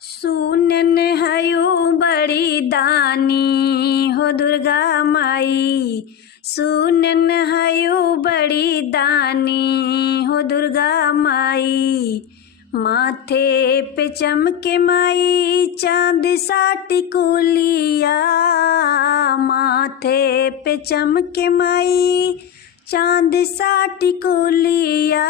सुनन हयो बड़ी दानी हो दुर्गा माई। सुनन हयो बड़ी दानी हो दुर्गा माई। माथे पे चमके माई चांद सा टिकुलिया। माथे पे चमके माई चांद सा टिकुलिया।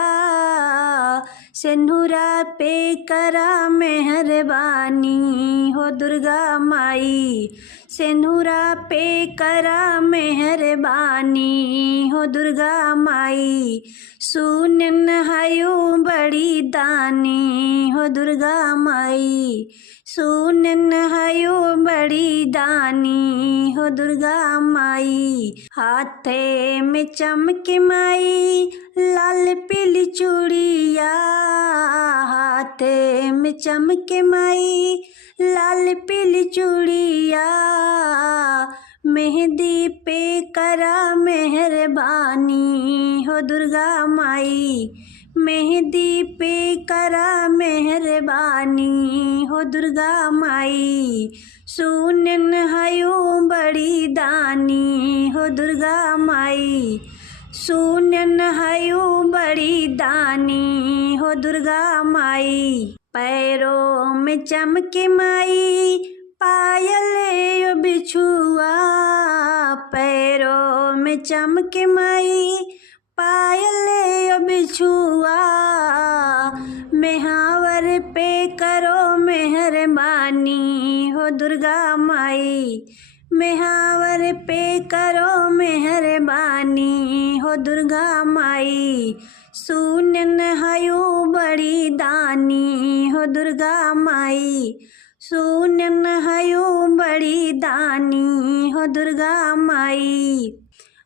सिंदूरा पे करा मेहरबानी हो दुर्गा माई। सिंदूरा पे करा मेहरबानी हो दुर्गा माई। सुनन हयो बड़ी दानी हो दुर्गा माई। सुनन हयो बड़ी दानी हो दुर्गा माई। हाथे में चमके माई लाल पीली चूड़िया। हाथे में चमके माई लाल पीली चूड़िया। मेहंदी पे करा मेहरबानी हो दुर्गा माई। मेहंदी पे करा मेहरबानी हो दुर्गा माई। सुनन हयो बड़ी दानी हो दुर्गा माई। सुनन हयो बड़ी दानी हो दुर्गा माई। पैरों में चमके माई पायल यो बिछुआ। पैरों में चमके माई पायल यो बिछुआ। मेहावर पे करो मेहरबानी हो दुर्गा माई। मेहावर पे करो मेहरबानी हो दुर्गा माई। सुनन हयो बड़ी दानी हो दुर्गा माई। सुनन हयो बड़ी दानी हो दुर्गा माई।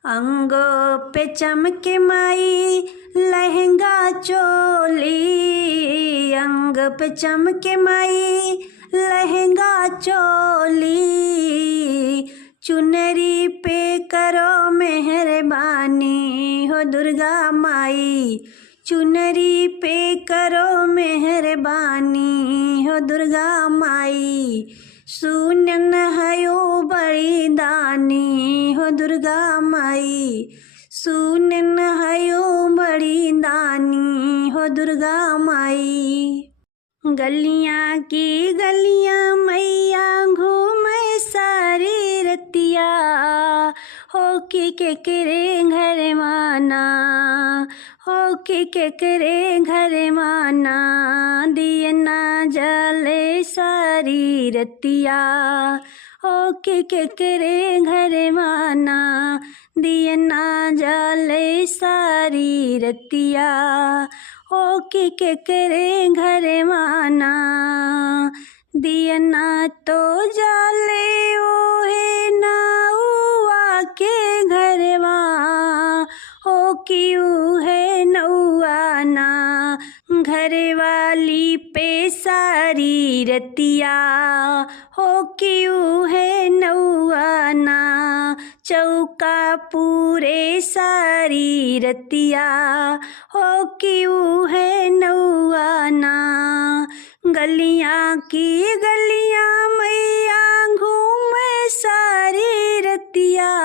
अंगों पे चमके माई लहंगा चोली। अंग पे चमके माई लहंगा चोली। चुनरी पे करो मेहरबानी हो दुर्गा माई। चुनरी पे करो मेहरबानी हो दुर्गा माई। सुनन हयो बड़ी दानी हो दुर्गा माई। सुनन हयो बड़ी दानी हो दुर्गा माई। गलियां की गलियां मैया घूमे सारी रतिया। हो कि केकरे घर माना। हो कि केकरे घर माना। दियना जले सारी रतिया। हो कि केकरे घर माना। दियना जले सारी रतिया। हो कि केकरे घर माना। दियना तो जाले ओहे नौआ के घरवा। हो कि है नौआना। घर वाली पे सारी रतिया। हो कि है नौआना। चौका पूरे सारी रतिया। हो कि है नौआना। गलियां की गलियां मैया घूमे सारी रतिया।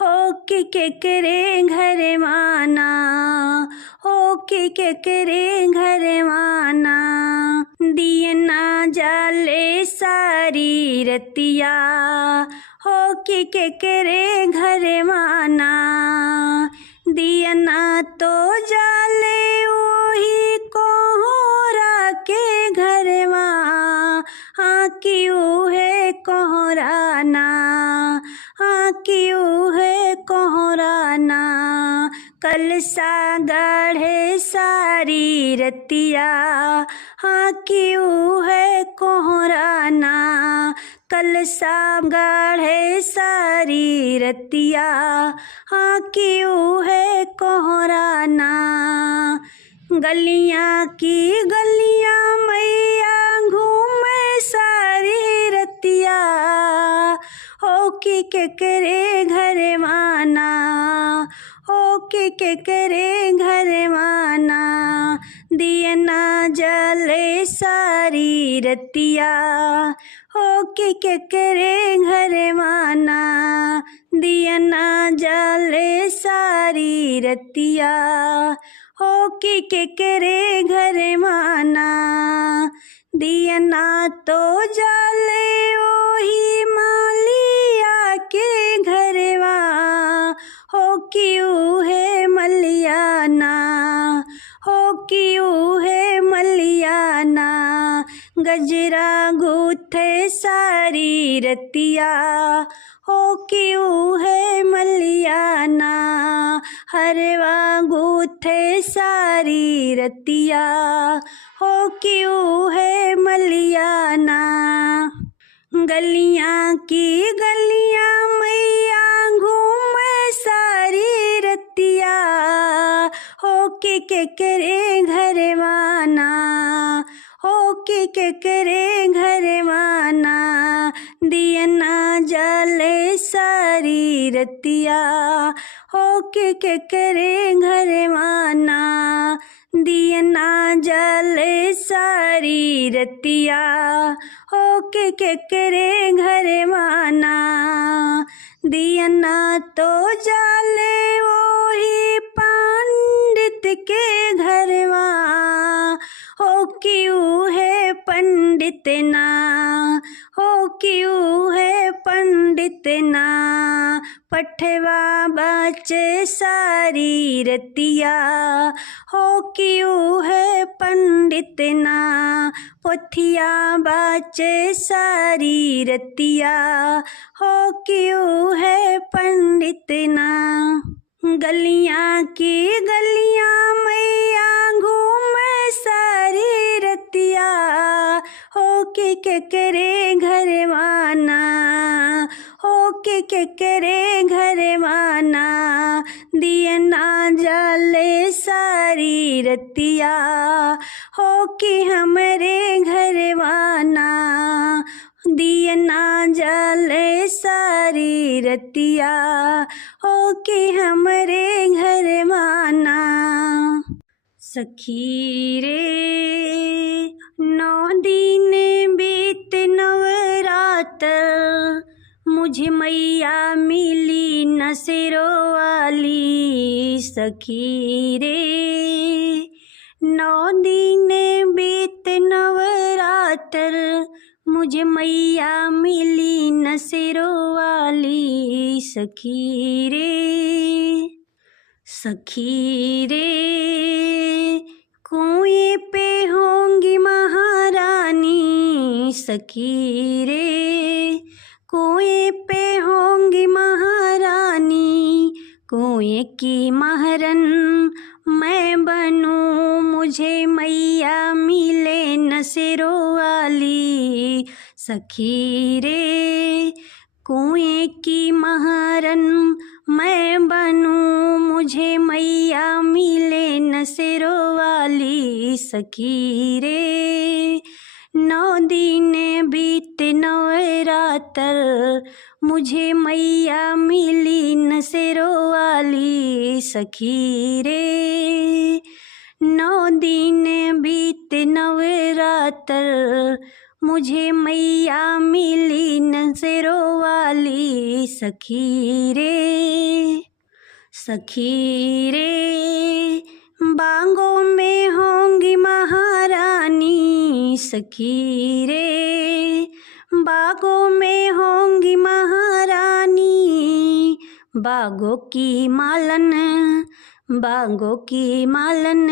हो कि केकरे घर माना। हो कि केकरे घर माना। दियना जाले सारी रतिया। हो कि केकरे घर माना। दियना तो जाले ओही कोहरा के घरवा। हाँ क्यों है कोहराना। हाँ क्यों है कोहराना। कल सा गढ़े सारी रतिया। हाँ क्यों है कोहराना। कल सा गढ़े सारी रतिया। हाँ क्यों है कोहराना। गलियां की गलियां मैया घूमे सारी रतिया। हो कि केकरे घर माना। हो कि केकरे घर माना। दिया ना जले सारी रतिया, हो के करे घर माना। दिया ना जले सारी रतिया, हो के करे घर माना। दिया ना तो जले ओही मालिया के घरवा, हो क्यों है मलियाना, हो क्यों है मलियाना। गजरा गूथे सारी रतिया, हो क्यों है मलियाना। हरवा गूथे सारी रतिया, हो क्यों है मलियाना। गलियां की गलियां मैया घूम सारी रतिया, हो के करे घर माना, हो के करे घर माना। दिया ना जले सारी रतिया, हो के करे घर माना। दिया ना जले सारी रतिया, हो के करे घर माना। दिया ना तो जले वही पंडित के घरवा, हो क्यों है पंडित ना, हो क्यों है पंडित ना। पठवा बचे सारी रतिया, हो क्यों है पंडित ना। पोथिया बचे सारी रतिया, हो क्यों है पंडित ना। गलियां की गलियां मैया घूम सारी रतिया, हो के करे घर माना, हो के करे घर माना। दिया ना जले सारी रतिया, हो कि हमरे घर माना। दिया ना जले सारी रतिया, हो कि हमरे घर माना। सखी रे 9 दिन बीत नवरात्र, मुझे मैया मिली न सिरों वाली। सखी रे 9 दिन बीत नवरात्र, मुझे मैया मिली न सिरों वाली। सखी रे, सखी रे कुएं पे होंगी महारानी। सखी रे कुएं पे होंगी महारानी, कुएं की महरन मैं बनूं, मुझे मैया मिले न सिरों वाली। सखी रे कुएं की महरन मैं बनूं, मुझे मैया मिले न सिरों वाली। सखी रे 9 दिन बीते नवरात्र, मुझे मैया मिली न सिरों वाली। सखी रे 9 दिन बीते नवरात्र, मुझे मैया मिली न सिरों वाली। सखी रे, सखी रे बागों में होंगी महारानी। सखी रे बागों में होंगी महारानी, बागों की मालन, बागों की मालन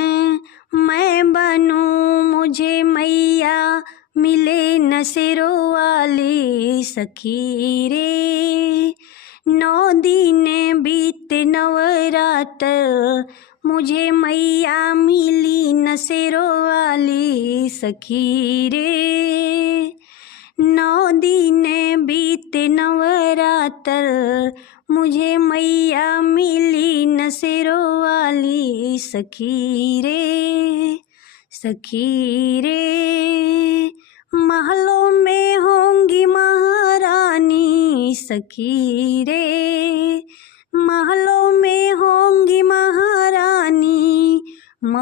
मैं बनूं, मुझे मैया मिले न सिरों वाली। सखी रे 9 दिन बीते नवरात्र, मुझे मैया मिली न सिरों वाली। सखी रे 9 दिन बीते नवरात्र, मुझे मैया मिली न सिरों वाली। सखी रे, सखी रे महलों में होंगी महारानी। सखी रे महलों में होंगी महारानी,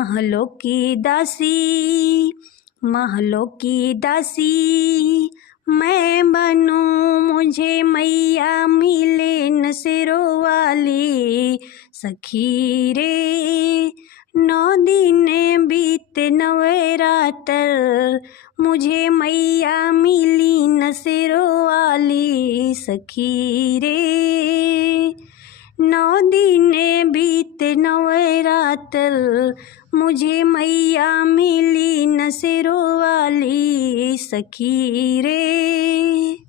महलों की दासी, महलों की दासी मैं बनूं, मुझे मैया मिले नसेरों वाली। सखी रे 9 दिन बीते नवरात्र, मुझे मैया मिली नसेरों वाली। सखी रे 9 दिन बीते नवरात्र, मुझे मैया मिली नसेरों वाली। सखी रे।